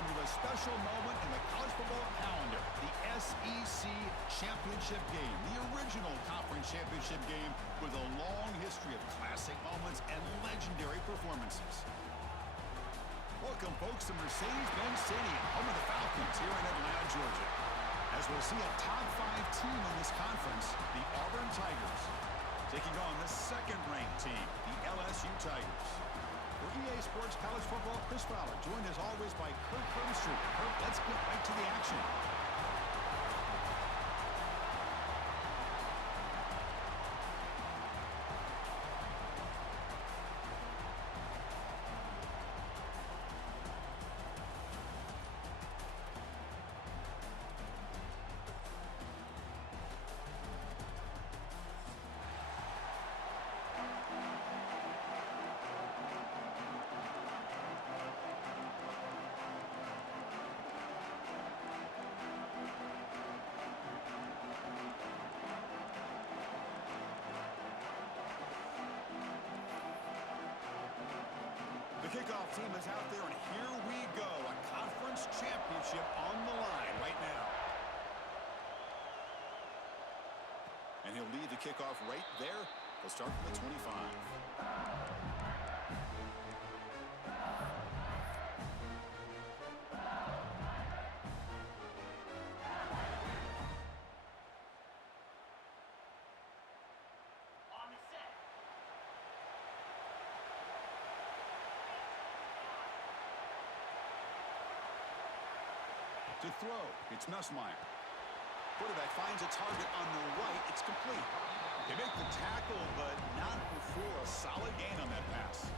Welcome to a special moment in the college football calendar, the SEC Championship game, the original conference championship game with a long history of classic moments and legendary performances. Welcome, folks, to Mercedes-Benz Stadium, home of the Falcons here in Atlanta, Georgia. As we'll see a top 5 team in this conference, the Auburn Tigers, taking on the second-ranked team, the LSU Tigers. For EA Sports College Football, Chris Fowler, joined as always by Kirk Herbstreit. Kirk, let's get right to the action. Kickoff team is out there, and here we go. A conference championship on the line right now. And he'll lead the kickoff right there. He'll start from the 25. To throw, it's Nussmeier. Quarterback finds a target on the right. It's complete. They make the tackle, but not before a solid gain on that pass.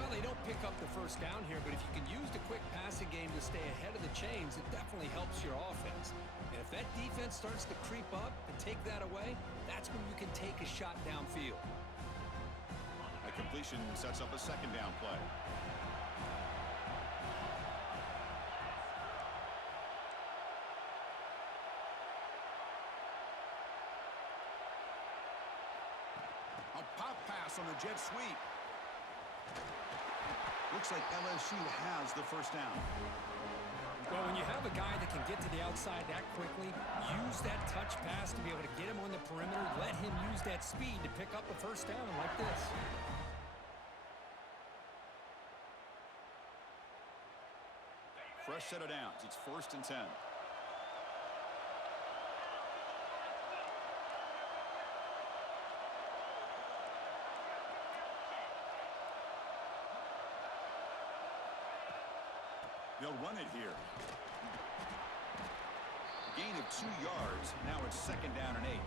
Well, they don't pick up the first down here, but if you can use the quick passing game to stay ahead of the chains, it definitely helps your offense. And if that defense starts to creep up and take that away, that's when you can take a shot downfield. A completion sets up a second down play. A pop pass on the jet sweep. Looks like LSU has the first down. Well, when you have a guy that can get to the outside that quickly, use that touch pass to be able to get him on the perimeter, let him use that speed to pick up a first down like this. Fresh set of downs. It's 1st and 10. They'll run it here. Gain of 2 yards. Now it's 2nd down and 8.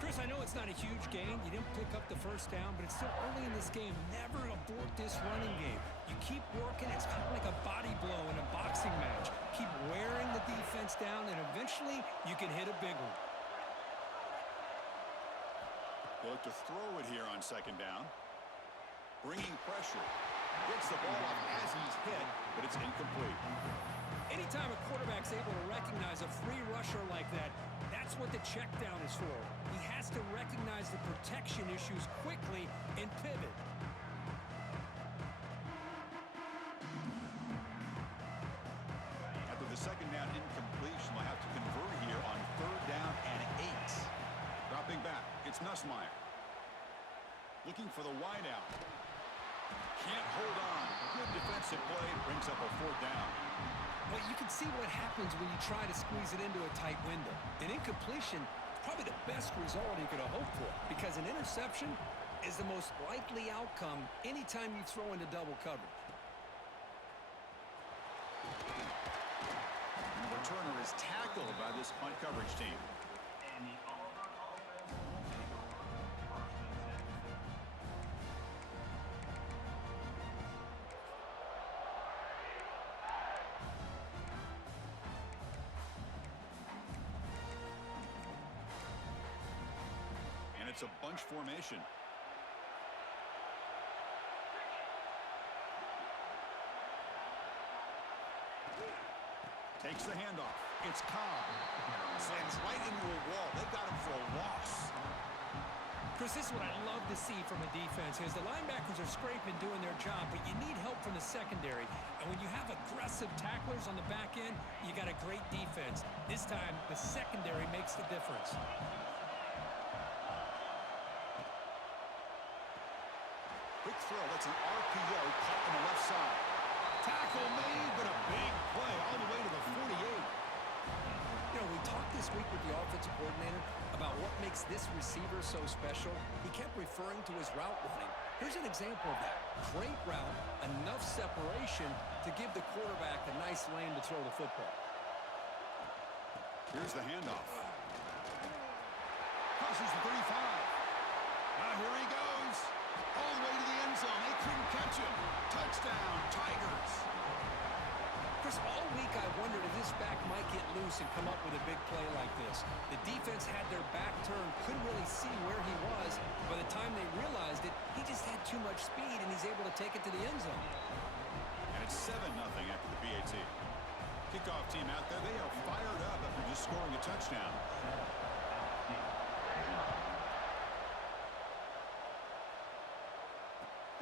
Chris, I know it's not a huge gain. You didn't pick up the first down, but it's still early in this game. Never abort this running game. You keep working. It's kind of like a body blow in a boxing match. Keep wearing the defense down, and eventually you can hit a big one. They look to throw it here on 2nd down. Bringing pressure. Gets the ball off as he's hit, but it's incomplete. Anytime a quarterback's able to recognize a free rusher like that, that's what the check down is for. He has to recognize the protection issues quickly and pivot. After the 2nd down incompletion, they'll have to convert here on 3rd down and 8. Dropping back, it's Nussmeier. Looking for the wideout. Can't hold on. Good defensive play. Brings up a 4th down. Well, you can see what happens when you try to squeeze it into a tight window. An incompletion is probably the best result you could have hoped for, because an interception is the most likely outcome anytime you throw into double coverage. And the returner is tackled by this punt coverage team. And it's a bunch formation. Takes the handoff. It's Cobb. Slams right into a wall. They got him for a loss. Chris, this is what I love to see from a defense is the linebackers are scraping, doing their job, but you need help from the secondary. And when you have aggressive tacklers on the back end, you got a great defense. This time, the secondary makes the difference. Quick throw. That's an RPO caught on the left side. Tackle made, but a big play all the way to the 48. You know, we talked this week with the offensive coordinator about what makes this receiver so special. He kept referring to his route running. Here's an example of that. Great route, enough separation to give the quarterback a nice lane to throw the football. Here's the handoff. Crosses the 35. Now here he goes. All the way to the end zone. They couldn't catch him. Touchdown, Tigers. Chris, all week I wondered if this back might get loose and come up with a big play like this. The defense had their back turned, couldn't really see where he was. By the time they realized it, he just had too much speed, and he's able to take it to the end zone. And it's 7-0 after the PAT. Kickoff team out there, they are fired up after just scoring a touchdown.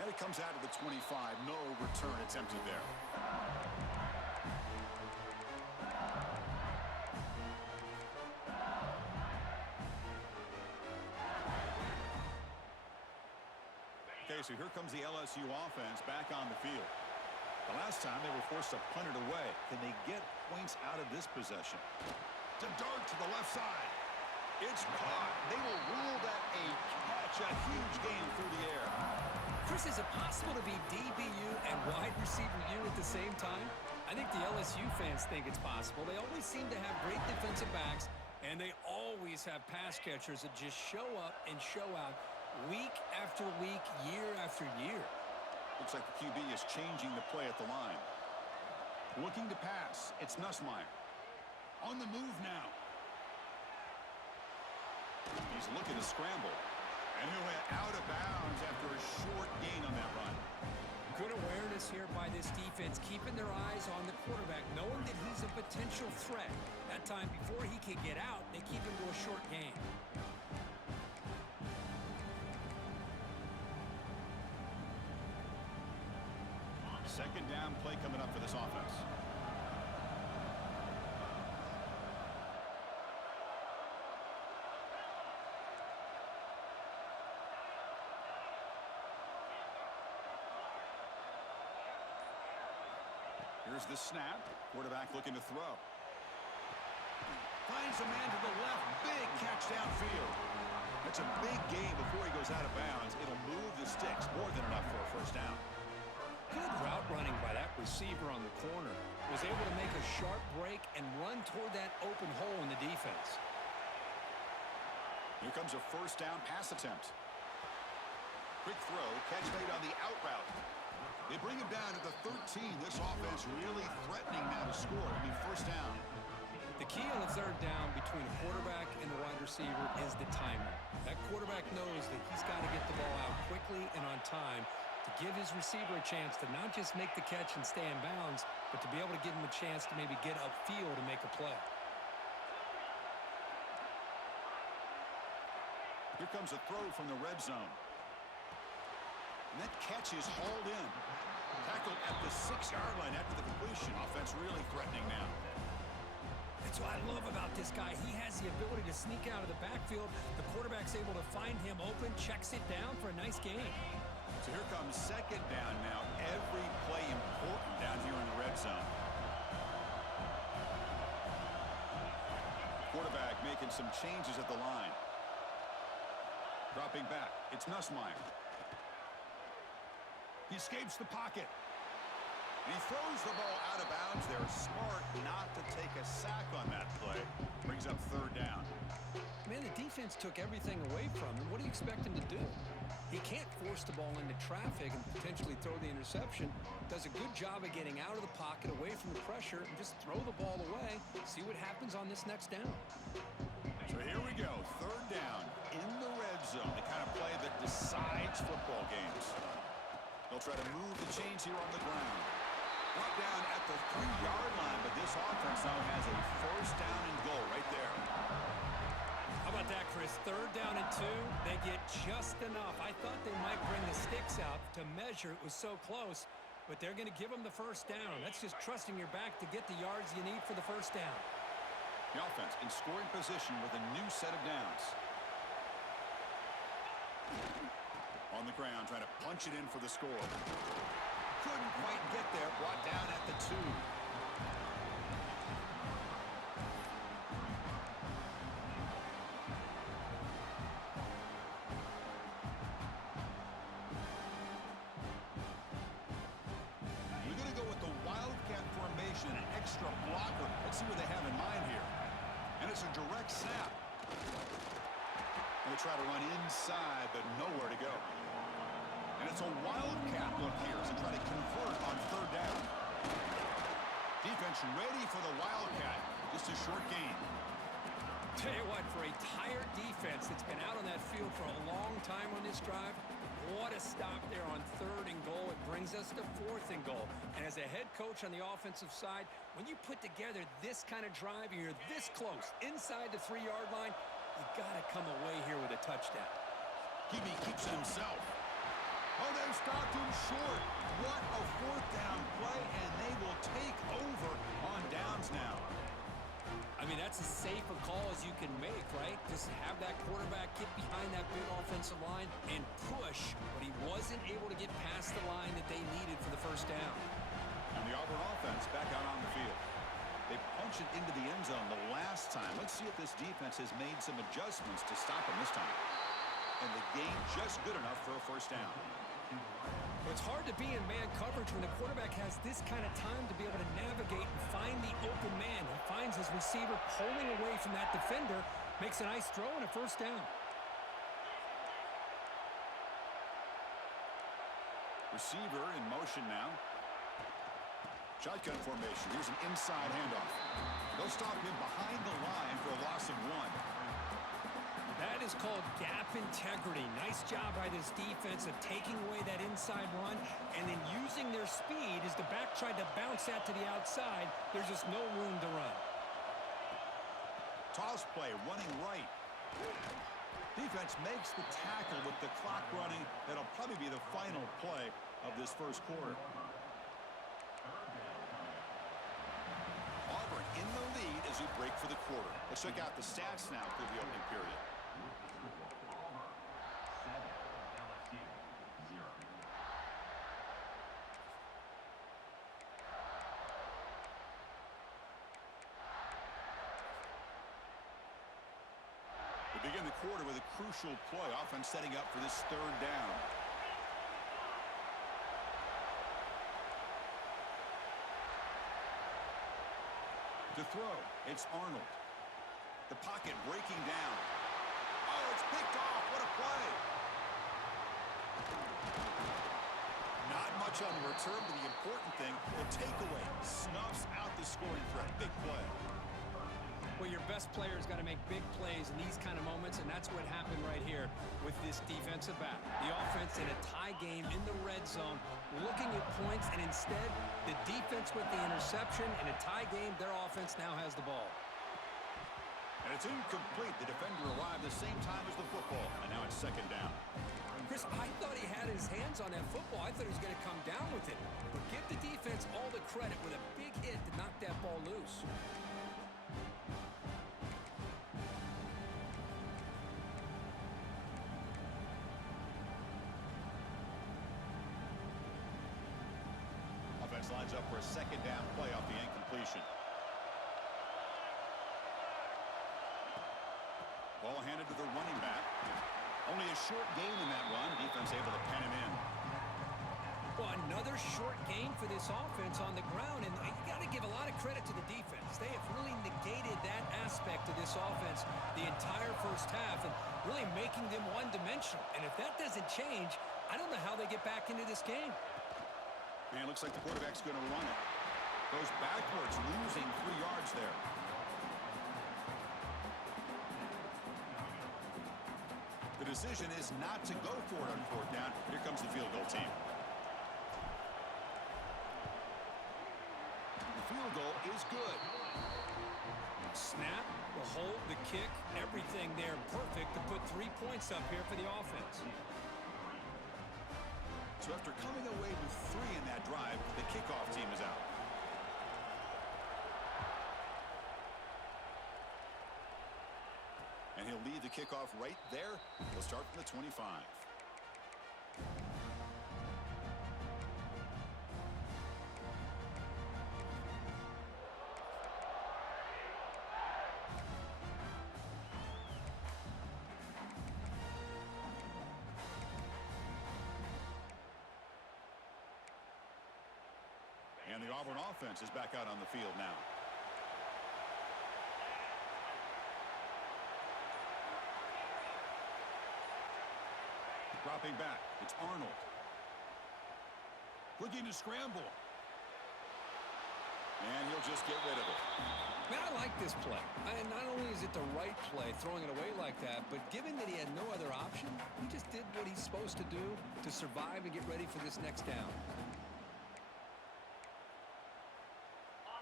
And it comes out of the 25. No return attempted there. Okay, so here comes the LSU offense back on the field. The last time they were forced to punt it away. Can they get points out of this possession? To dart to the left side. It's caught. They will rule that a catch. A huge gain through the air. Chris, is it possible to be DBU and wide receiver U at the same time? I think the LSU fans think it's possible. They always seem to have great defensive backs, and they always have pass catchers that just show up and show out week after week, year after year. Looks like the QB is changing the play at the line. Looking to pass. It's Nussmeier. On the move now. He's looking to scramble. And he'll head out of bounds after a short gain on that run. Good awareness here by this defense, keeping their eyes on the quarterback, knowing that he's a potential threat. That time before he can get out, they keep him to a short gain. Second down play coming up for this offense. Here's the snap. Quarterback looking to throw. Finds a man to the left. Big catch downfield. That's a big gain before he goes out of bounds. It'll move the sticks. More than enough for a first down. Good route running by that receiver on the corner. Was able to make a sharp break and run toward that open hole in the defense. Here comes a first down pass attempt. Quick throw. Catch made on the out route. They bring him down to the 13. This offense really threatening now to score. First down. The key on the third down between the quarterback and the wide receiver is the timing. That quarterback knows that he's got to get the ball out quickly and on time to give his receiver a chance to not just make the catch and stay in bounds, but to be able to give him a chance to maybe get upfield and make a play. Here comes a throw from the red zone. And that catch is hauled in. Tackled at the 6-yard line after the completion. Offense really threatening now. That's what I love about this guy. He has the ability to sneak out of the backfield. The quarterback's able to find him open, checks it down for a nice gain. So here comes second down now. Every play important down here in the red zone. Quarterback making some changes at the line. Dropping back. It's Nussmeier. He escapes the pocket. And he throws the ball out of bounds. They're smart not to take a sack on that play. Brings up third down. Man, the defense took everything away from him. What do you expect him to do? He can't force the ball into traffic and potentially throw the interception. Does a good job of getting out of the pocket, away from the pressure, and just throw the ball away. See what happens on this next down. So here we go. Third down in the red zone. The kind of play that decides football games. They'll try to move the chains here on the ground. Brought down at the 3-yard line, but this offense now has a first down and goal right there. How about about that, Chris? 3rd down and 2. They get just enough. I thought they might bring the sticks out to measure. It was so close, but they're going to give them the 1st down. That's just trusting your back to get the yards you need for the 1st down. The offense in scoring position with a new set of downs. On the ground, trying to punch it in for the score. Couldn't quite get there. Brought down at the 2. We're going to go with the Wildcat formation, an extra blocker. Let's see what they have in mind here. And it's a direct snap. And they try to run inside, but nowhere to go. And it's a Wildcat look here as they try to convert on 3rd down. Defense ready for the Wildcat. Just a short gain. Tell you what, for a tired defense that's been out on that field for a long time on this drive, what a stop there on 3rd and goal. It brings us to 4th and goal. And as a head coach on the offensive side, when you put together this kind of drive and you're this close inside the 3-yard line, you got to come away here with a touchdown. Hebe keeps it himself. Oh, they've stopped him short. What a 4th down play, and they will take over on downs now. I mean, that's as safe a call as you can make, right? Just have that quarterback get behind that big offensive line and push, but he wasn't able to get past the line that they needed for the 1st down. And the Auburn offense back out on the field. They punched it into the end zone the last time. Let's see if this defense has made some adjustments to stop them this time. And the gain just good enough for a 1st down. It's hard to be in man coverage when the quarterback has this kind of time to be able to navigate and find the open man. He finds his receiver pulling away from that defender, makes a nice throw and a 1st down. Receiver in motion now. Shotgun formation. Here's an inside handoff. They'll stop him behind the line for a loss of 1. That is called gap integrity. Nice job by this defense of taking away that inside run and then using their speed as the back tried to bounce that to the outside. There's just no room to run. Toss play, running right. Defense makes the tackle with the clock running. That'll probably be the final play of this 1st quarter. Auburn in the lead as we break for the quarter. Let's check out the stats now through the opening period. We begin the quarter with a crucial play. Offense setting up for this 3rd down. To throw, it's Arnold. The pocket breaking down. Oh, it's picked off. What a play. Not much on the return, but the important thing, the takeaway snuffs out the scoring threat. Big play. Well, your best player's got to make big plays in these kind of moments, and that's what happened right here with this defensive back. The offense in a tie game in the red zone, looking at points, and instead, the defense with the interception. In a tie game, their offense now has the ball. And it's incomplete. The defender arrived the same time as the football, and now it's 2nd down. Chris, I thought he had his hands on that football. I thought he was going to come down with it. But give the defense all the credit with a big hit to knock that ball loose. Offense lines up for a 2nd down play off the incompletion. Ball handed to the running back. Only a short gain in that run. Defense able to pen him in. Well, another short gain for this offense on the ground, and you got to give a lot of credit to the defense. They have really negated that aspect of this offense the entire 1st half and really making them one-dimensional. And if that doesn't change, I don't know how they get back into this game. Man, looks like the quarterback's going to run it. Goes backwards, losing 3 yards there. The decision is not to go for it on 4th down. Here comes the field goal team. The field goal is good. Snap. The hold, the kick, everything there perfect to put 3 points up here for the offense. So after coming away with 3 in that drive, the kickoff team is out. And he'll lead the kickoff right there. He'll start from the 25. And the Auburn offense is back out on the field now. Dropping back, it's Arnold. Looking to scramble. And he'll just get rid of it. Man, I like this play. And not only is it the right play, throwing it away like that, but given that he had no other option, he just did what he's supposed to do to survive and get ready for this next down.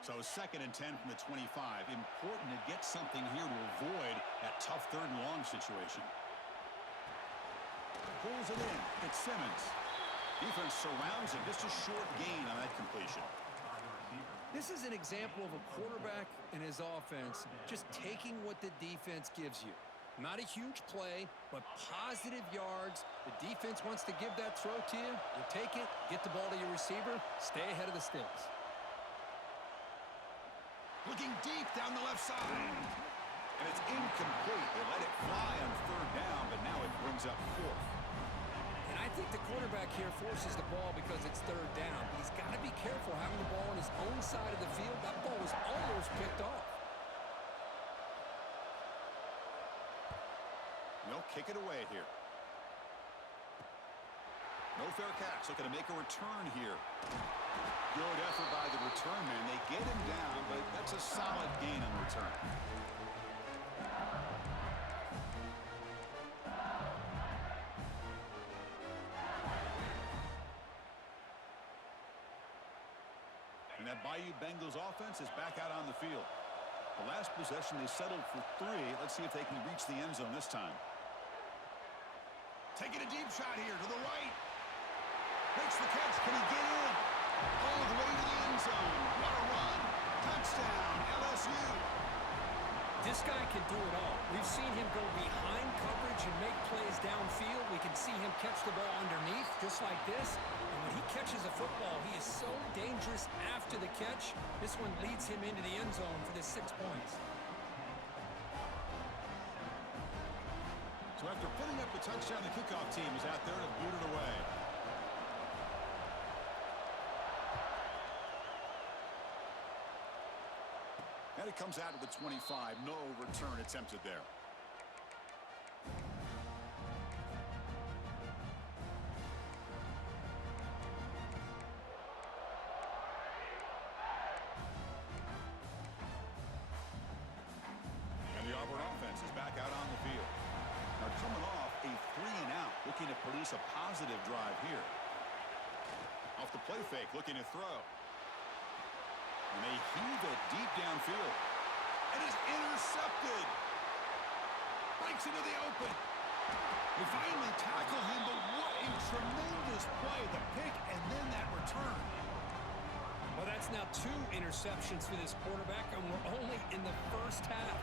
So 2nd and 10 from the 25. Important to get something here to avoid that tough 3rd and long situation. Pulls it in. It's Simmons. Defense surrounds him. Just a short gain on that completion. This is an example of a quarterback and his offense just taking what the defense gives you. Not a huge play, but positive yards. The defense wants to give that throw to you. You take it, get the ball to your receiver, stay ahead of the sticks. Looking deep down the left side. And it's incomplete. They let it fly on 3rd down, but now it brings up 4th. And I think the quarterback here forces the ball because it's 3rd down. He's got to be careful having the ball on his own side of the field. That ball was almost picked off. They'll kick it away here. No fair catch. Looking to make a return here. Good effort by the return man. They get him down, but that's a solid gain on return. And that Bayou Bengals offense is back out on the field. The last possession, they settled for 3. Let's see if they can reach the end zone this time. Taking a deep shot here to the right. Makes the catch. Can he get in? All the way to the end zone. What a run. Touchdown, LSU. This guy can do it all. We've seen him go behind coverage and make plays downfield. We can see him catch the ball underneath, just like this. And when he catches a football, he is so dangerous after the catch. This one leads him into the end zone for the 6 points. So after putting up the touchdown, the kickoff team is out there to boot it away. And it comes out of the 25. No return attempted there. And the Auburn offense is back out on the field. Now coming off a 3-and-out, looking to produce a positive drive here. Off the play fake, looking to throw. And they heave it deep downfield. It is intercepted. Breaks into the open. They finally tackle him, but what a tremendous play. The pick and then that return. Well, that's now 2 interceptions for this quarterback, and we're only in the first half.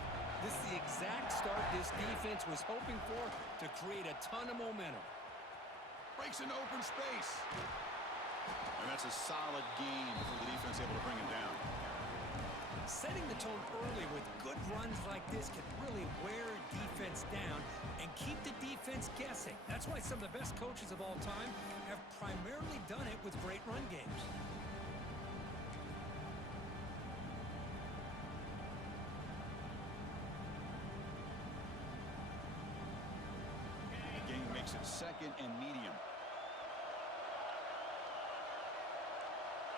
This is the exact start this defense was hoping for to create a ton of momentum. Breaks into open space. And that's a solid game for the defense able to bring him down. Setting the tone early with good runs like this can really wear defense down and keep the defense guessing. That's why some of the best coaches of all time have primarily done it with great run games. The game makes it 2nd and medium.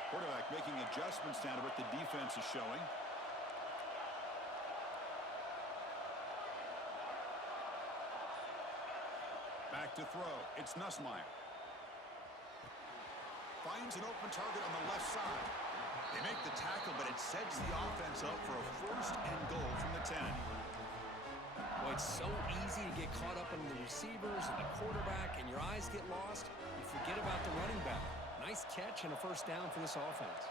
Quarterback making adjustments now to what the defense is showing. Back to throw. It's Nussmeier. Finds an open target on the left side. They make the tackle, but it sets the offense up for a 1st and goal from the 10. Well, it's so easy to get caught up in the receivers and the quarterback, and your eyes get lost. You forget about the running back. Nice catch and a first down for this offense.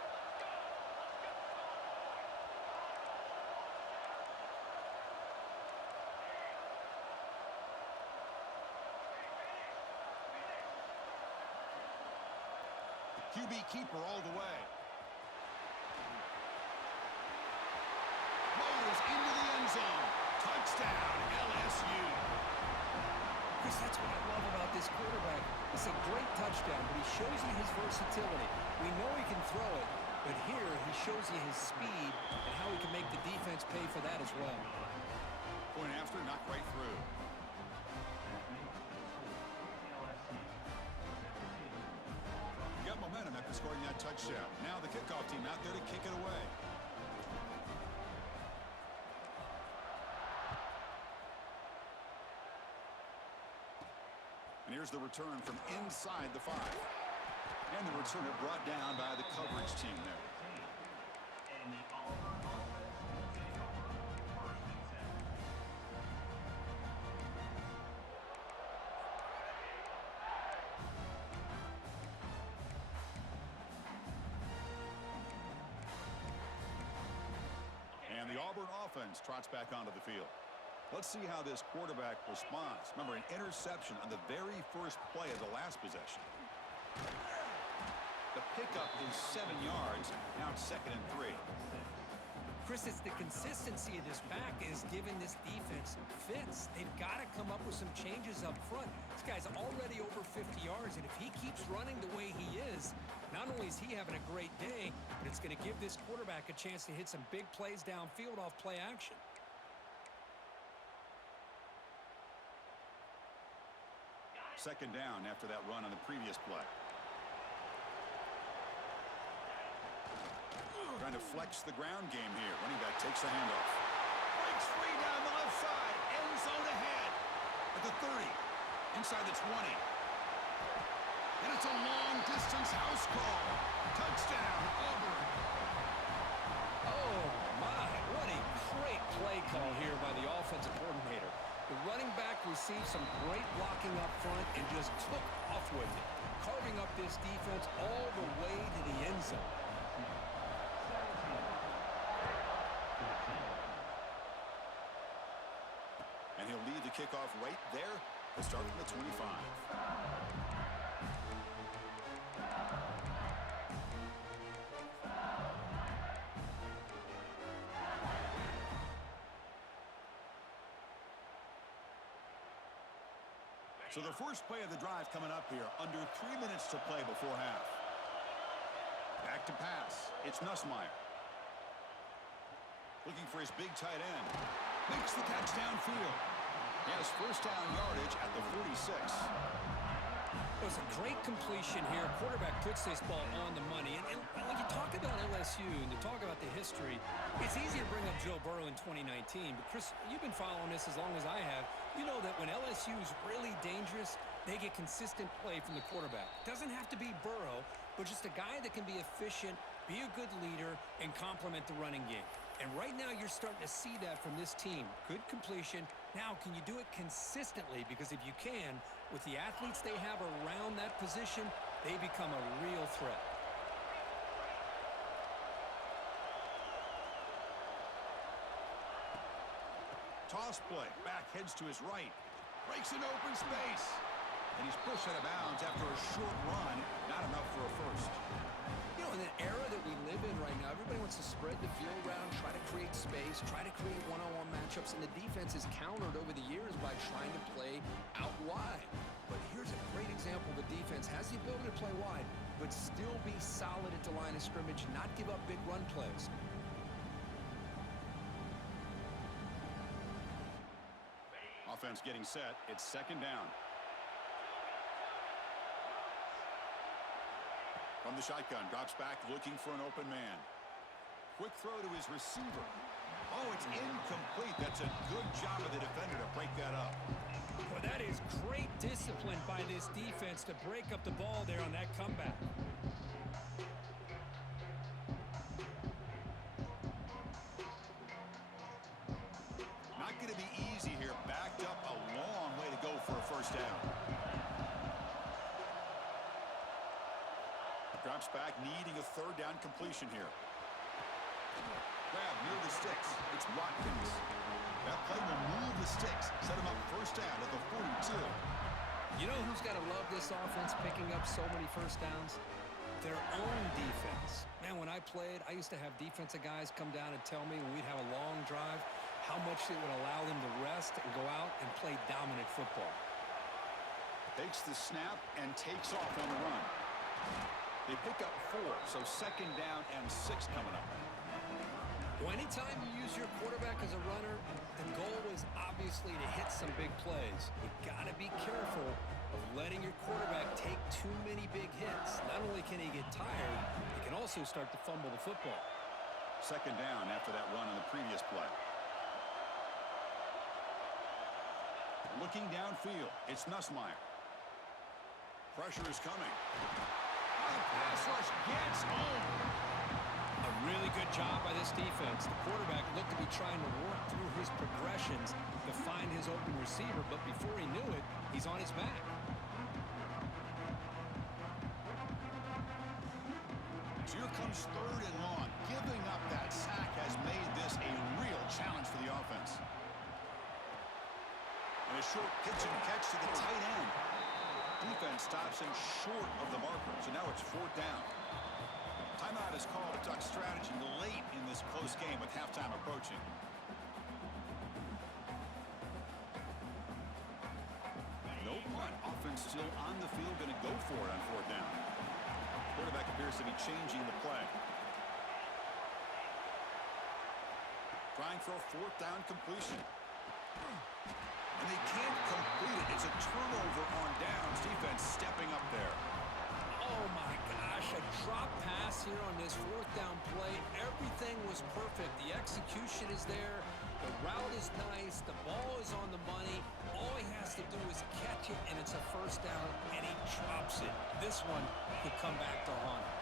QB keeper all the way. Motors into the end zone. Touchdown, LSU. Chris, that's what I love about this quarterback. It's a great touchdown, but he shows you his versatility. We know he can throw it, but here he shows you his speed and how he can make the defense pay for that as well. Point after, knocked right through. Got momentum after scoring that touchdown. Now the kickoff team out there to kick it away. And here's the return from inside the 5. And the returner brought down by the coverage team there. And the Auburn offense trots back onto the field. Let's see how this quarterback responds. Remember, an interception on the very first play of the last possession. The pickup is 7 yards. Now it's 2nd and 3. Chris, it's the consistency of this back is giving this defense fits. They've got to come up with some changes up front. This guy's already over 50 yards, and if he keeps running the way he is, not only is he having a great day, but it's going to give this quarterback a chance to hit some big plays downfield off play action. Second down after that run on the previous play. Trying to flex the ground game here. Running back takes the handoff. Breaks free down the left side. End zone ahead. At the 30. Inside the 20. And it's a long-distance house call. Touchdown, Auburn. Oh, my. What a great play call here by the offensive coordinator. The running back received some great blocking up front and just took off with it, carving up this defense all the way to the end zone. And he'll lead the kickoff right there to start from the 25. So the first play of the drive coming up here, under 3 minutes to play before half. Back to pass. It's Nussmeier. Looking for his big tight end. Makes the catch downfield. He has first down yardage at the 46. It was a great completion here. Quarterback puts this ball on the money. And when you talk about LSU and to talk about the history, it's easy to bring up Joe Burrow in 2019. But, Chris, you've been following this as long as I have. You know that when LSU is really dangerous, they get consistent play from the quarterback. Doesn't have to be Burrow, but just a guy that can be efficient, be a good leader, and complement the running game. And right now you're starting to see that from this team. Good completion. Now, can you do it consistently? Because if you can, with the athletes they have around that position, they become a real threat. Toss play. Back heads to his right. Breaks an open space. And he's pushed out of bounds after a short run. Not enough for a first. You know, in the era that we live in right now, everybody wants to spread the field around, try to create space, try to create one-on-one matchups, and the defense is countered over the years by trying to play out wide. But here's a great example. The defense has the ability to play wide, but still be solid at the line of scrimmage, not give up big run plays. Offense getting set. It's second down. From the shotgun, drops back, looking for an open man. Quick throw to his receiver. Oh, it's incomplete. That's a good job of the defender to break that up. Well, that is great discipline by this defense to break up the ball there on that comeback. Not going to be easy here first down. Drops back, needing a third down completion here. Grab near the sticks. It's Watkins. That play will move the sticks. Set him up first down at the 42. You know who's got to love this offense picking up so many first downs? Their own defense. Man, when I played, I used to have defensive guys come down and tell me when we'd have a long drive how much it would allow them to rest and go out and play dominant football. Takes the snap and takes off on the run. They pick up 4, so second down and 6 coming up. Well, anytime you use your quarterback as a runner, the goal is obviously to hit some big plays. You've got to be careful of letting your quarterback take too many big hits. Not only can he get tired, he can also start to fumble the football. Second down after that run on the previous play. Looking downfield, it's Nussmeier. Pressure is coming. The pass rush gets home. A really good job by this defense. The quarterback looked to be trying to work through his progressions to find his open receiver, but before he knew it, he's on his back. So here comes third and long. Giving up that sack has made this a real challenge for the offense. And a short pitch and catch to the tight end. Defense stops him short of the marker, so now it's fourth down. Timeout is called to talk strategy late in this close game with halftime approaching. No punt. Offense still on the field, going to go for it on fourth down. Quarterback appears to be changing the play. Trying for a fourth down completion. And they can't complete it. It's a turnover on downs. Defense stepping up there. Oh, my gosh, a drop pass here on this fourth down play. Everything was perfect. The execution is there. The route is nice. The ball is on the money. All he has to do is catch it, and it's a first down, and he drops it. This one could come back to haunt him.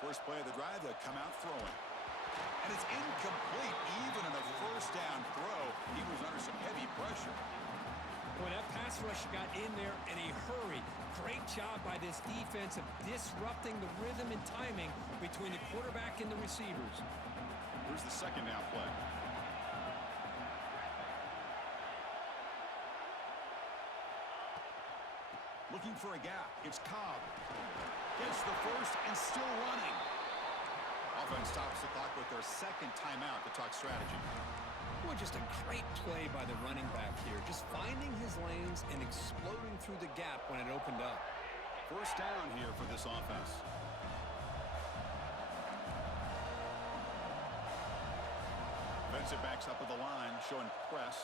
First play of the drive, they'll come out throwing. And it's incomplete. Even in a first down throw, he was under some heavy pressure. Boy, that pass rush got in there in a hurry. Great job by this defense of disrupting the rhythm and timing between the quarterback and the receivers. Here's the second down play. Looking for a gap. It's Cobb. Gets the first and still running. Offense stops the clock with their second timeout to talk strategy. Boy, just a great play by the running back here. Just finding his lanes and exploding through the gap when it opened up. First down here for this offense. Defensive backs up with the line, showing press.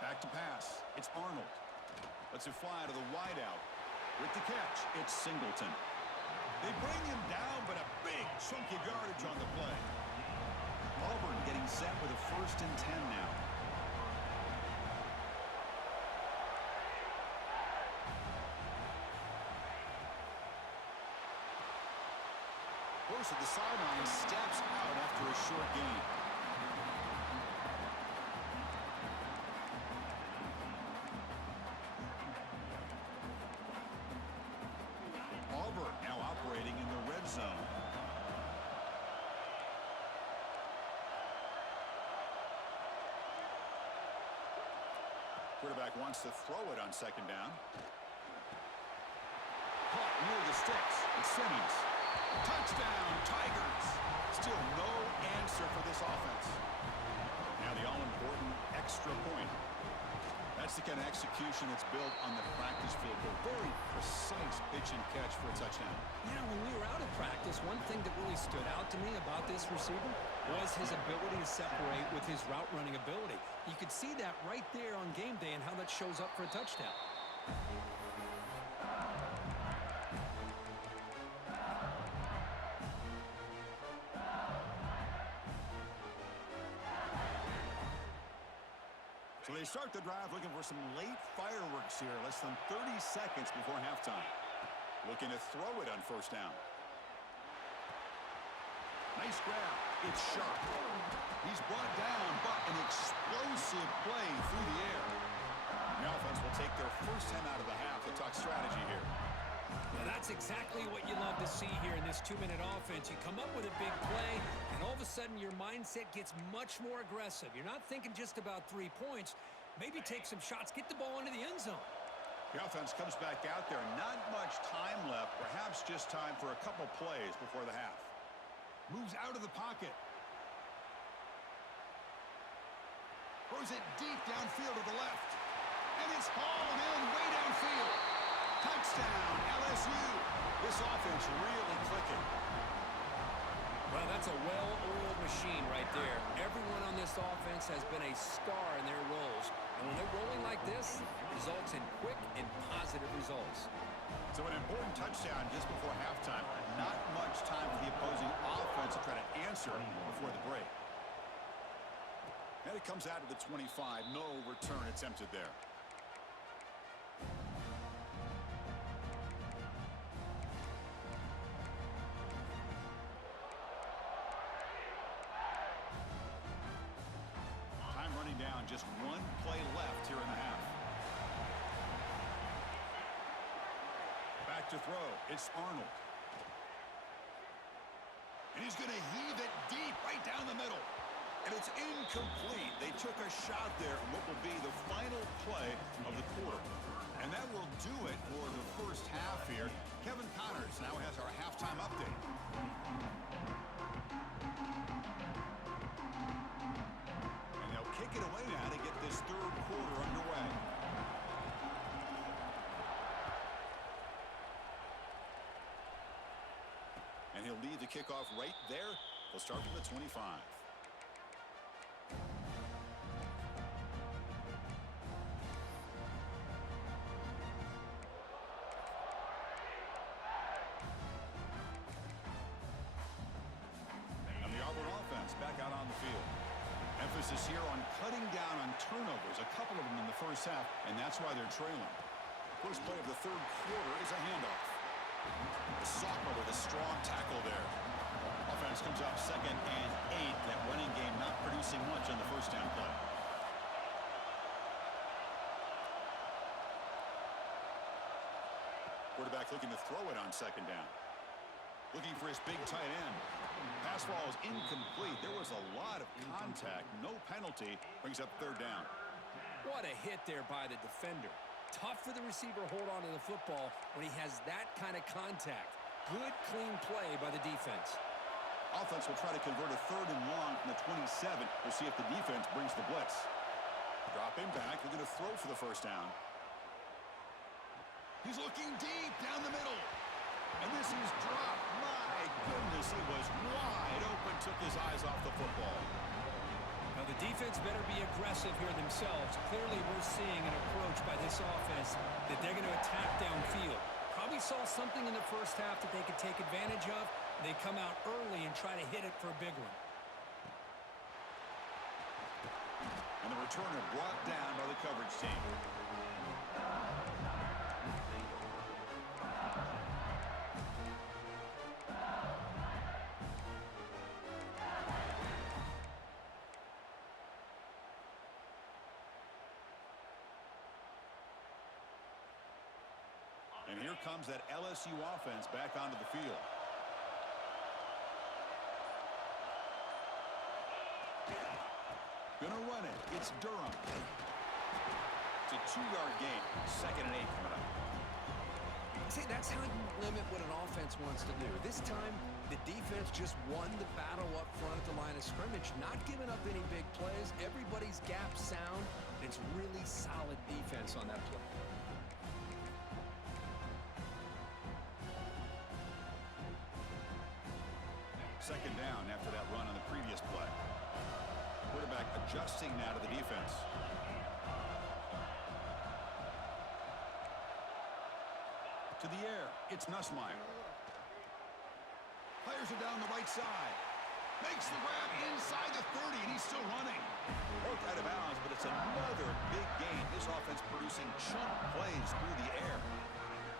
Back to pass. It's Arnold. Lets it fly to the wideout. With the catch, it's Singleton. They bring him down, but a big chunk of yardage on the play. Auburn getting set with a 1st and 10 now. Horse at the sideline steps out after a short gain. Auburn now operating in the red zone. Quarterback wants to throw it on second down. Caught near the sticks. It's Simmons. Touchdown, Tigers. Still no answer for this offense. Now the all-important extra point. That's the kind of execution that's built on the practice field. A very precise pitch and catch for a touchdown. Yeah, when we were out of practice, one thing that really stood out to me about this receiver was his ability to separate with his route running ability. You could see that right there on game day and how that shows up for a touchdown. So they start the drive looking for some late fireworks here, less than 30 seconds before halftime. Looking to throw it on first down. Nice grab. It's sharp. He's brought down, but an explosive play through the air. The offense will take their first 10 out of the half to talk strategy here. Well, that's exactly what you love to see here in this 2-minute offense. You come up with a big play, and all of a sudden your mindset gets much more aggressive. You're not thinking just about 3 points. Maybe take some shots, get the ball into the end zone. The offense comes back out there. Not much time left. Perhaps just time for a couple plays before the half. Moves out of the pocket. Throws it deep downfield to the left. And it's hauled in way downfield. Touchdown, LSU. This offense really clicking. Well, that's a well-oiled machine right there. Everyone on this offense has been a star in their roles. And when they're rolling like this, it results in quick and positive results. So an important touchdown just before halftime. Not much time for the opposing offense to try to answer before the break. And it comes out of the 25. No return attempted there. Time running down. Just one play left here in the half. Back to throw. It's Arnold. And he's going to heave it deep right down the middle. And it's incomplete. They took a shot there on what will be the final play of the quarter. And that will do it for the first half here. Kevin Connors now has our halftime update. And they'll kick it away now to get this third quarter underway. And he'll lead the kickoff right there. They'll start from the 25. And the Auburn offense back out on the field. Emphasis here on cutting down on turnovers, a couple of them in the first half, and that's why they're trailing. First play of the third quarter is a handoff. The Sophomore with a strong tackle there. Offense comes up 2nd and 8. That running game not producing much on the first down play. Quarterback looking to throw it on 2nd down. Looking for his big tight end. Pass ball is incomplete. There was a lot of contact. No penalty. Brings up 3rd down. What a hit there by the defender. Tough for the receiver to hold on to the football when he has that kind of contact. Good, clean play by the defense. Offense will try to convert a 3rd and long from the 27. We'll see if the defense brings the blitz. Drop him back. They're going to throw for the first down. He's looking deep down the middle. And this is dropped. My goodness, he was wide open. Took his eyes off the football. Now, the defense better be aggressive here themselves. Clearly, we're seeing an approach by this offense that they're going to attack downfield. Probably saw something in the first half that they could take advantage of. They come out early and try to hit it for a big one. And the returner brought down by the coverage team. And here comes that LSU offense back onto the field. Gonna run it. It's Durham. It's a 2-yard gain. 2nd and 8 coming up. See, that's how you limit what an offense wants to do. This time, the defense just won the battle up front at the line of scrimmage, not giving up any big plays. Everybody's gap sound. It's really solid defense on that play. 2nd down after that run on the previous play. Quarterback adjusting now to the defense. To the air, it's Nussmeier. Fires it down the right side. Makes the grab inside the 30, and he's still running. Broke out of bounds, but it's another producing chunk plays through the air.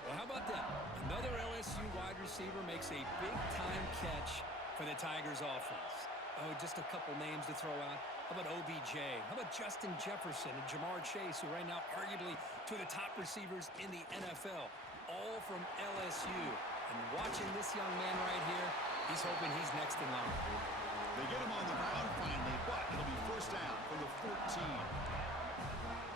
Well, how about that? Another LSU wide receiver makes a big-time catch for the Tigers offense. Oh, just a couple names to throw out. How about OBJ? How about Justin Jefferson and Jamar Chase, who right now arguably two of the top receivers in the NFL, all from LSU. And watching this young man right here, he's hoping he's next in line. They get him on the ground finally, but it'll be first down from the 14.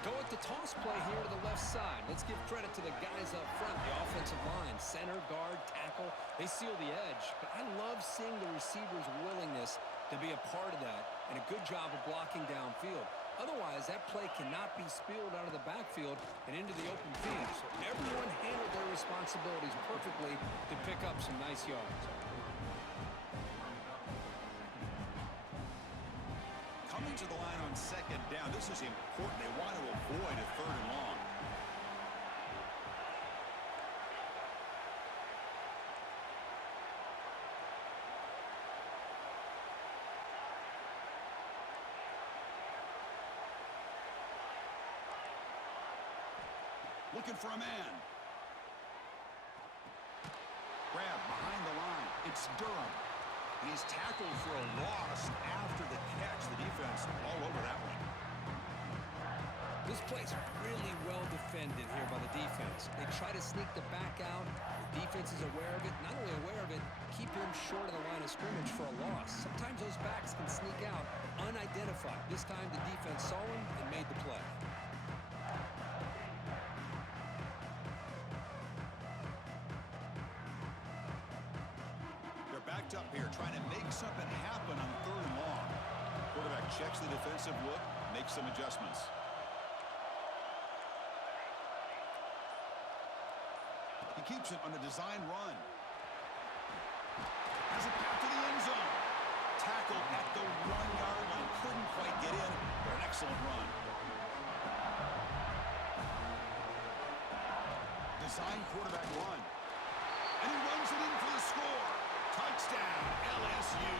Go with the toss play here to the left side. Let's give credit to the guys up front, the offensive line, center, guard, tackle. They seal the edge. But I love seeing the receiver's willingness to be a part of that and a good job of blocking downfield. Otherwise, that play cannot be spilled out of the backfield and into the open field. So everyone handled their responsibilities perfectly to pick up some nice yards. Coming to the line on second down. This is important. They want to avoid a third and long. Looking for a man. Grab behind the line. It's Durham. He's tackled for a loss after the catch. The defense all over that one. This play's really well defended here by the defense. They try to sneak the back out. The defense is aware of it. Not only aware of it, keep him short of the line of scrimmage for a loss. Sometimes those backs can sneak out unidentified. This time the defense saw him and made the play. Backed up here, trying to make something happen on third and long. Quarterback checks the defensive look, makes some adjustments. He keeps it on a design run. Has it back to the end zone. Tackle at the 1-yard line. Couldn't quite get in, but an excellent run. Design quarterback run. And he runs it in for the score. Touchdown, LSU.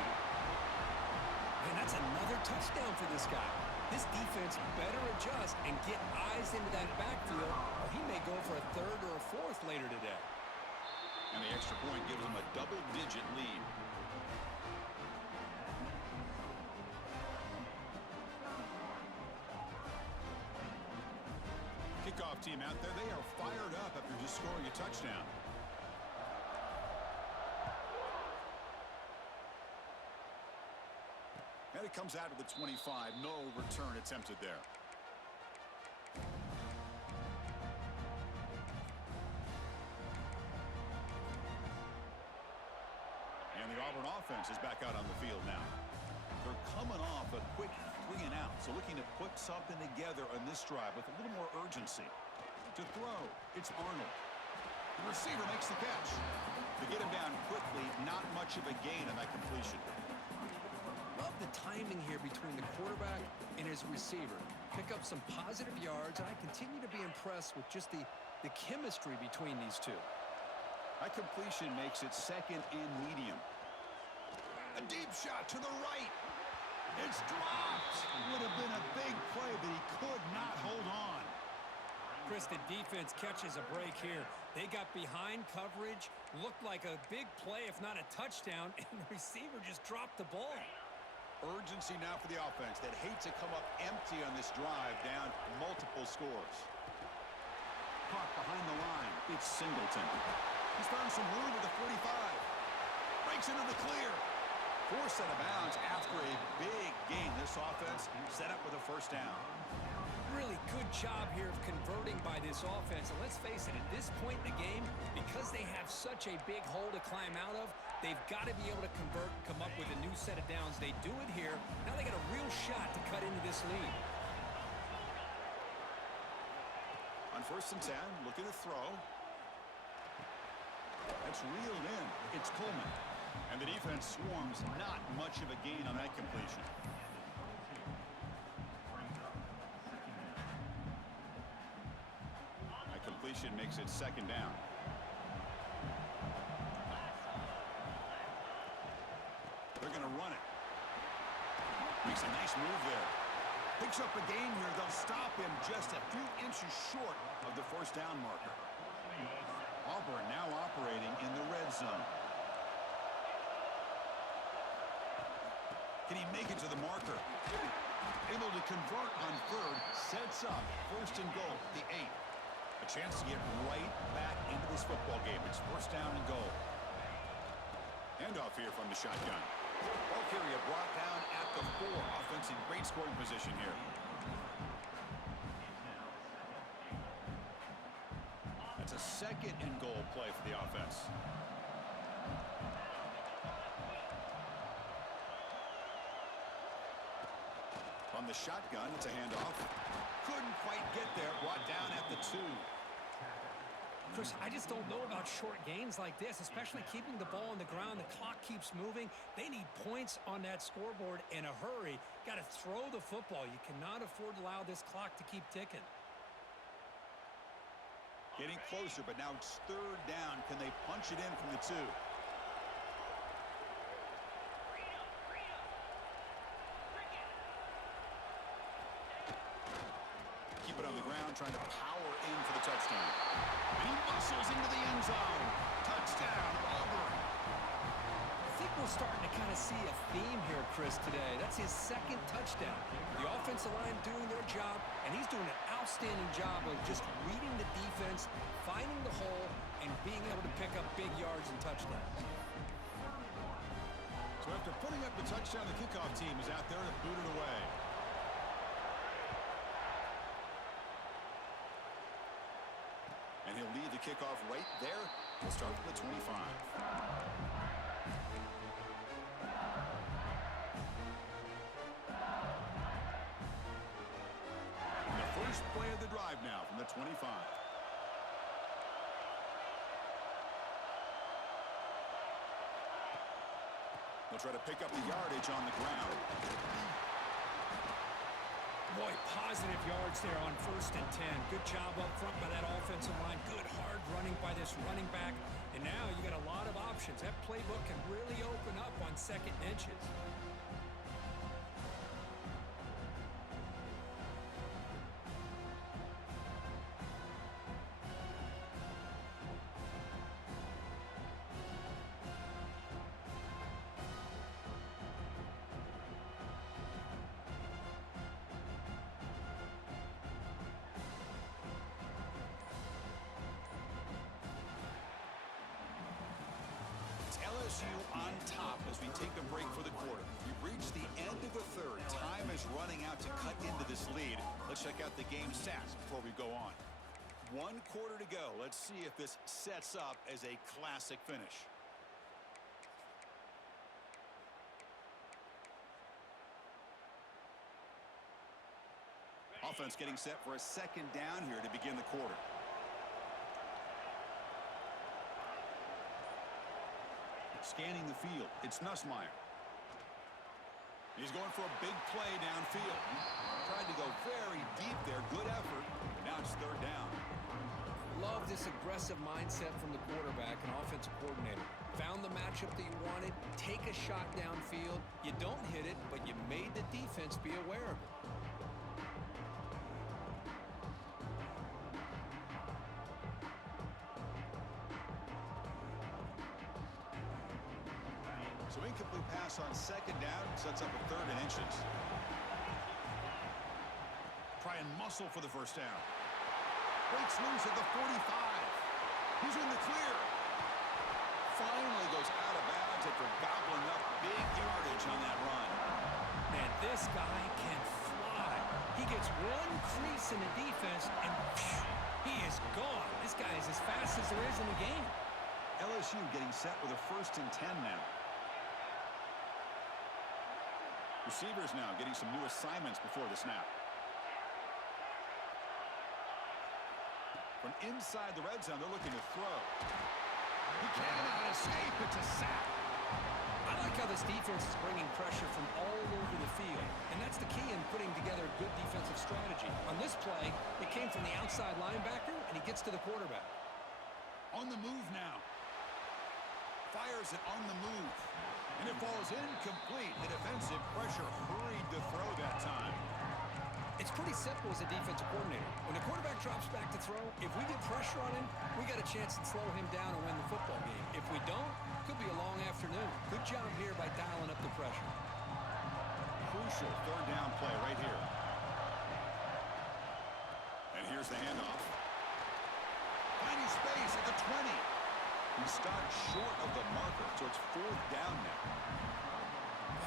And that's another touchdown for this guy. This defense better adjust and get eyes into that backfield, or he may go for a third or a fourth later today. And the extra point gives him a double-digit lead. Kickoff team out there, they are fired up after just scoring a touchdown. And it comes out to the 25. No return attempted there. And the Auburn offense is back out on the field now. They're coming off a quick 3 and out, so looking to put something together on this drive with a little more urgency. To throw, it's Arnold. The receiver makes the catch. To get him down quickly, not much of a gain on that completion. Love the timing here between the quarterback and his receiver. Pick up some positive yards, and I continue to be impressed with just the chemistry between these two. That completion makes it second and medium. A deep shot to the right. It's dropped. Would have been a big play, but he could not hold on. Chris, the defense catches a break here. They got behind coverage, looked like a big play, if not a touchdown, and the receiver just dropped the ball. Urgency now for the offense that hates to come up empty on this drive, down multiple scores. Caught behind the line. It's Singleton. He's found some room at the 45. Breaks into the clear. Forced out of bounds after a big gain. This offense set up with a first down. Really good job here of converting by this offense. And let's face it, at this point in the game, because they have such a big hole to climb out of, they've got to be able to convert, come up with a new set of downs. They do it here. Now they got a real shot to cut into this lead. On 1st and 10, look at the throw. That's reeled in. It's Coleman. And the defense swarms. Not much of a gain on that completion. That completion makes it second down. They're going to run it. Makes a nice move there. Picks up a gain here. They'll stop him just a few inches short of the first down marker. Auburn now operating in the red zone. Can he make it to the marker? Able to convert on third. Sets up first and goal, the 8. A chance to get right back into this football game. It's first down and goal. Handoff here from the shotgun. Ball carrier brought down at the 4. Offense in great scoring position here. That's a second and goal play for the offense. On the shotgun, it's a handoff. Couldn't quite get there. Brought down at the 2. Chris, I just don't know about short gains like this, especially keeping the ball on the ground. The clock keeps moving. They need points on that scoreboard in a hurry. Got to throw the football. You cannot afford to allow this clock to keep ticking. Getting closer, but now it's third down. Can they punch it in from the 2? Keep it on the ground, trying to power in for the touchdown. And he muscles into the end zone. Touchdown, Auburn. I think we're starting to kind of see a theme here, Chris, today. That's his second touchdown. The offensive line doing their job, and he's doing an outstanding job of just reading the defense, finding the hole, and being able to pick up big yards and touchdowns. So after putting up the touchdown, the kickoff team is out there to boot it away. And he'll leave the kickoff right there. We'll start from the 25. And the first play of the drive now from the 25. They'll try to pick up the yardage on the ground. Boy, positive yards there on first and 10. Good job up front by that offensive line. Good hard running by this running back. And now you got a lot of options. That playbook can really open up on second inches. LSU on top as we take a break for the quarter. We've reached the end of the third. Time is running out to cut into this lead. Let's check out the game stats before we go on. 1 quarter to go. Let's see if this sets up as a classic finish. Offense getting set for a second down here to begin the quarter. Scanning the field, it's Nussmeier. He's going for a big play downfield. Tried to go very deep there, good effort. Now it's third down. Love this aggressive mindset from the quarterback and offensive coordinator. Found the matchup that you wanted, take a shot downfield. You don't hit it, but you made the defense be aware of it. So incomplete pass on second down, sets up a third and inches. Try and muscle for the first down. Breaks loose at the 45. He's in the clear. Finally goes out of bounds after gobbling up big yardage on that run. Man, this guy can fly. He gets one crease in the defense, and phew, he is gone. This guy is as fast as there is in the game. LSU getting set with a first and 10 now. Receivers now getting some new assignments before the snap. From inside the red zone, they're looking to throw. He cannot escape. It's a sack. I like how this defense is bringing pressure from all over the field, and that's the key in putting together a good defensive strategy. On this play, it came from the outside linebacker, and he gets to the quarterback. On the move now. Fires it on the move. And it falls incomplete. The defensive pressure hurried to throw that time. pretty simple as a defensive coordinator. When the quarterback drops back to throw, if we get pressure on him, we got a chance to slow him down and win the football game. If we don't, could be a long afternoon. Good job here by dialing up the pressure. Crucial third down play right here. And here's the handoff. Finding space at the 20. He stopped short of the marker, so it's fourth down now.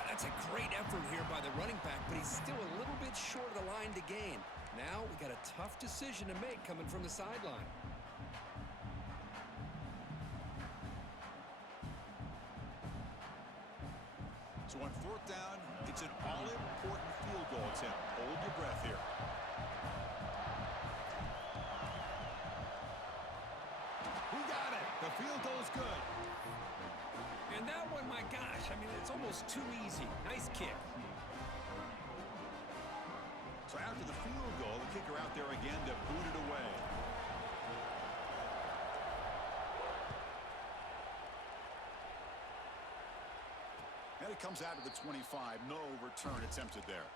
That's a great effort here by the running back, but he's still a little bit short of the line to gain. Now we got a tough decision to make coming from the sideline. So on fourth down, it's an all-important field goal attempt. Hold your breath here. He got it. The field goal's good. And that one, my gosh, I mean, it's almost too easy. Nice kick. So after the field goal, the kicker out there again to boot it away. And it comes out of the 25. No return attempted there.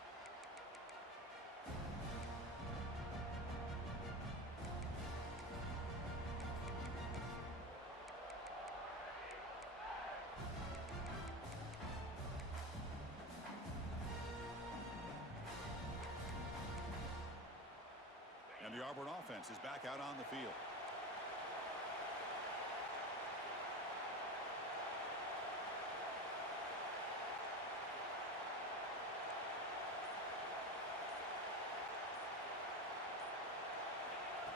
And the Auburn offense is back out on the field.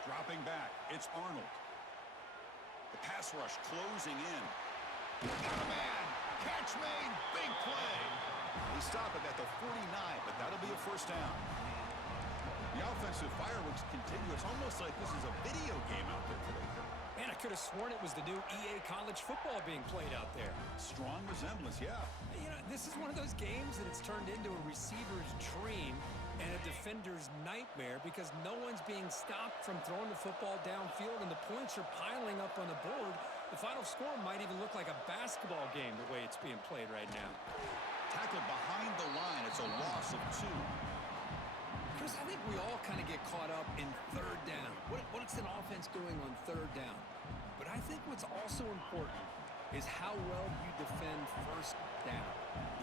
Dropping back, it's Arnold. The pass rush closing in. Got a man! Catch made! Big play! They stop it at the 49, but that'll be a first down. The offensive fireworks continue. It's almost like this is a video game out there today. Man, I could have sworn it was the new EA college football being played out there. Strong resemblance, yeah. You know, this is one of those games that it's turned into a receiver's dream and a defender's nightmare because no one's being stopped from throwing the football downfield and the points are piling up on the board. The final score might even look like a basketball game the way it's being played right now. Tackled behind the line. It's a loss of 2. Chris, I think we all kind of get caught up in third down. What's an offense doing on third down? But I think what's also important is how well you defend first down.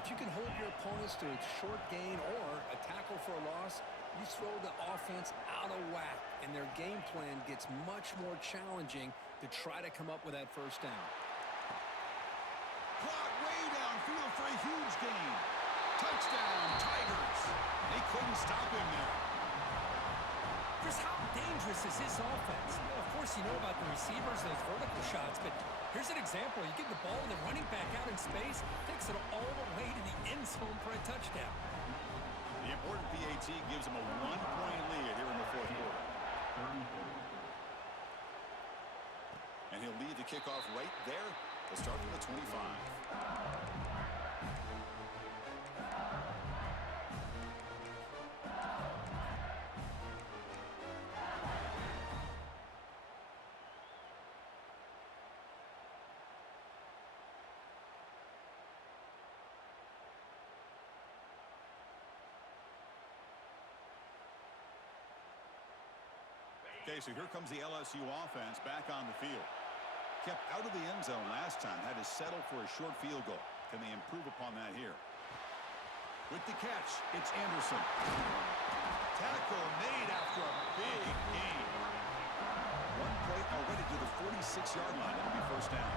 If you can hold your opponents to a short gain or a tackle for a loss, you throw the offense out of whack, and their game plan gets much more challenging to try to come up with that first down. Caught way downfield for a huge gain. Touchdown, Tigers. They couldn't stop him there. Chris, how dangerous is this offense? You know, of course, you know about the receivers, those vertical shots, but here's an example. You get the ball and the running back out in space, takes it all the way to the end zone for a touchdown. The important PAT gives him a 1-point lead here in the fourth quarter. And he'll lead the kickoff right there. They'll start from the 25. Okay, so here comes the LSU offense back on the field. Kept out of the end zone last time, had to settle for a short field goal. Can they improve upon that here? With the catch, it's Anderson. Tackle made after a big gain. One play already to the 46-yard line. It'll be first down.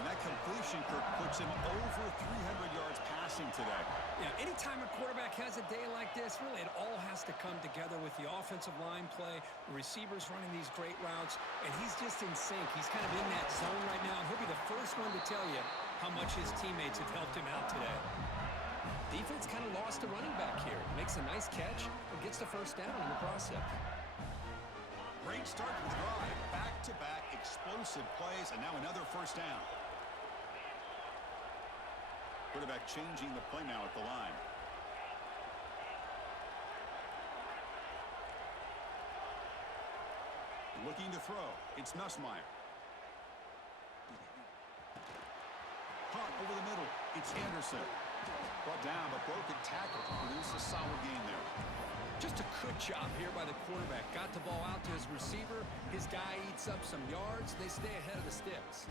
And that completion, Kirk, puts him over 300 yards passing today. Yeah, anytime a quarterback has a day like this, really it all has to come together with the offensive line play, the receivers running these great routes, and he's just in sync. He's kind of in that zone right now, and he'll be the first one to tell you how much his teammates have helped him out today. Defense kind of lost a running back here. Makes a nice catch and gets the first down in the process. Great start to the drive. Back-to-back explosive plays, and now another first down. Quarterback changing the play now at the line. Looking to throw. It's Nussmeier. Hot over the middle. It's Anderson. Brought down, but broken tackle to produce a solid gain there. Just a good job here by the quarterback. Got the ball out to his receiver. His guy eats up some yards. They stay ahead of the sticks.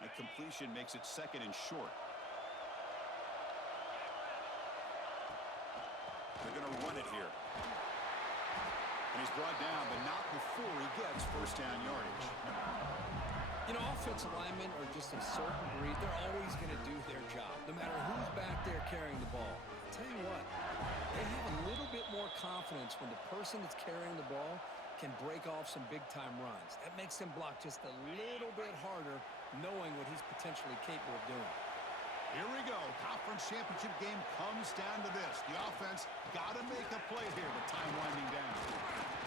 The completion makes it 2nd and short. They're going to run it here. And he's brought down, but not before he gets first down yardage. You know, offensive linemen are just a certain breed. They're always going to do their job, no matter who's back there carrying the ball. I'll tell you what, they have a little bit more confidence when the person that's carrying the ball can break off some big-time runs. That makes them block just a little bit harder, knowing what he's potentially capable of doing. Here we go. Conference championship game comes down to this. The offense got to make a play here with time winding down.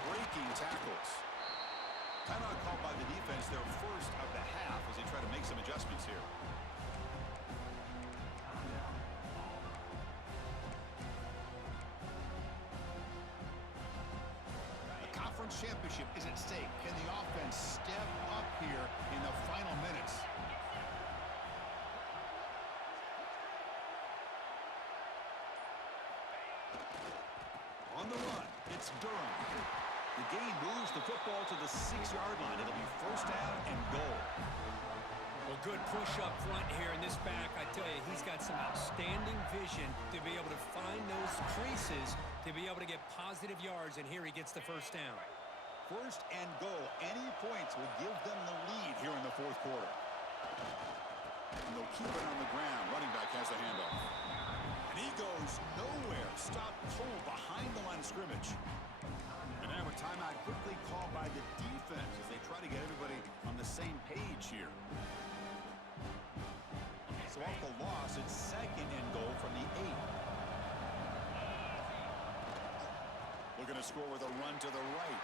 Breaking tackles. Timeout called by the defense, their first of the half, as they try to make some adjustments here. The conference championship is at stake. Can the offense step up here in the final minutes? On the run, it's Durham. The gain moves the football to the 6-yard line. It'll be first down and goal. Well, good push up front here in this back. I tell you, he's got some outstanding vision to be able to find those creases, to be able to get positive yards, and here he gets the first down. First and goal. Any points will give them the lead here in the 4th quarter. And they'll keep it on the ground. Running back has the handoff. And he goes nowhere. Stopped cold behind the line of scrimmage. And now a timeout quickly called by the defense as they try to get everybody on the same page here. So off the loss, it's 2nd and goal from the 8. Looking to score with a run to the right.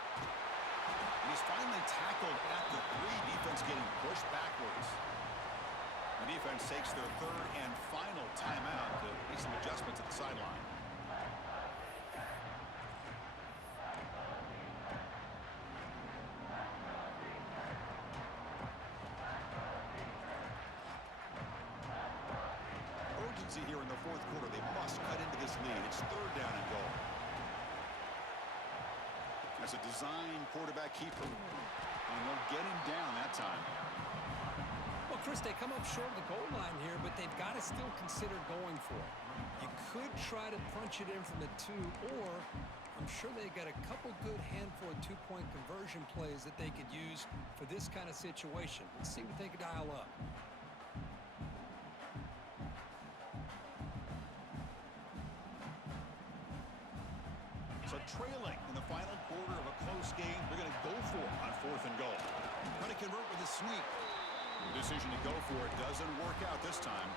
And he's finally tackled at the 3. Defense getting pushed backwards. The defense takes their 3rd and final timeout to make some adjustments at the sideline. Urgency here in the 4th quarter. They must cut into this lead. It's 3rd down and goal. That's a design quarterback keeper. And they'll get him down that time. Well, Chris, they come up short of the goal line here, but they've got to still consider going for it. You could try to punch it in from the 2, or I'm sure they've got a couple good handful of 2-point conversion plays that they could use for this kind of situation. Let's see what they can dial up. So trailing in the final quarter of a close game, they're going to go for it on 4th and goal. Trying to convert with a sneak. The decision to go for it doesn't work out this time.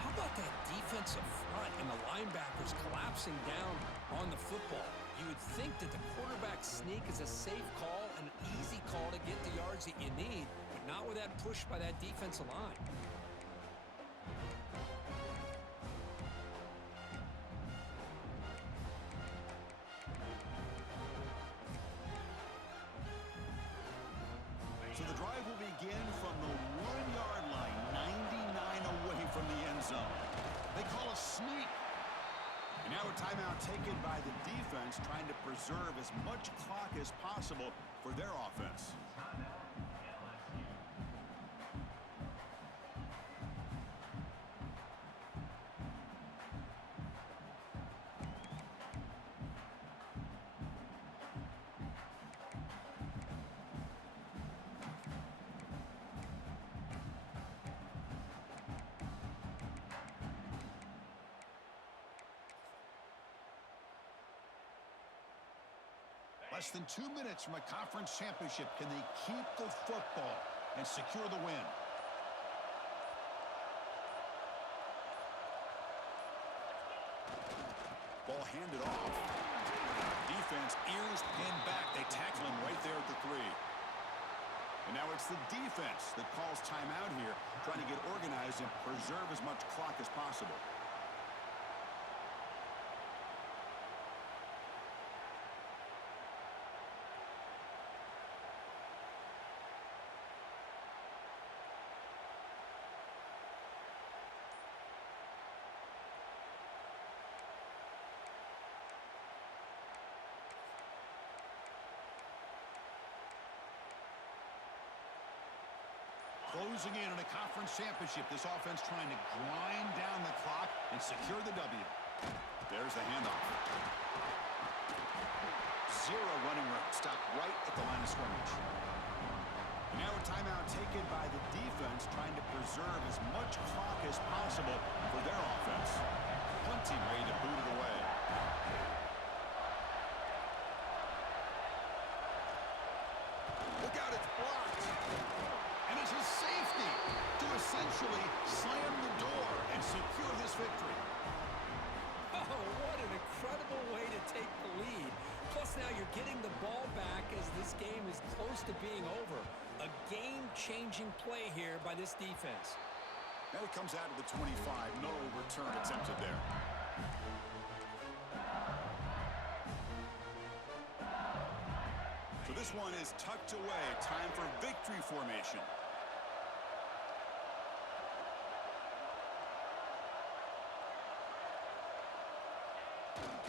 How about that defensive front and the linebackers collapsing down on the football? You would think that the quarterback sneak is a safe call, an easy call to get the yards that you need, but not with that push by that defensive line. So the drive will begin from the 1-yard line, 99 away from the end zone. They call a sneak. And now a timeout taken by the defense, trying to preserve as much clock as possible for their offense. Less than 2 minutes from a conference championship. Can they keep the football and secure the win? Ball handed off. Defense, ears pinned back. They tackle him right there at the 3. And now it's the defense that calls timeout here, trying to get organized and preserve as much clock as possible. closing in on a conference championship. This offense trying to grind down the clock and secure the W. There's the handoff. Zero running room. Stop right at the line of scrimmage. And now a timeout taken by the defense, trying to preserve as much clock as possible for their offense. Punting ready to boot it away. Look out, it's blocked. And it's a safety to essentially slam the door and secure this victory. Oh, what an incredible way to take the lead. Plus now you're getting the ball back as this game is close to being over. A game-changing play here by this defense. Now it comes out of the 25. No return attempted there. So this one is tucked away. Time for victory formation.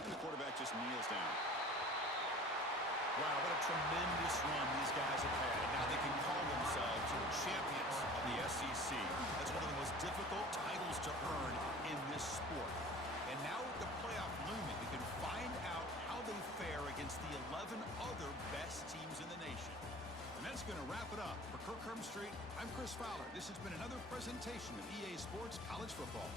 And the quarterback just kneels down. Wow, what a tremendous run these guys have had. And now they can call themselves champions of the SEC. That's one of the most difficult titles to earn in this sport. And now with the playoff looming, we can find out how they fare against the 11 other best teams in the nation. And that's going to wrap it up. For Kirk Herbstreit, I'm Chris Fowler. This has been another presentation of EA Sports College Football.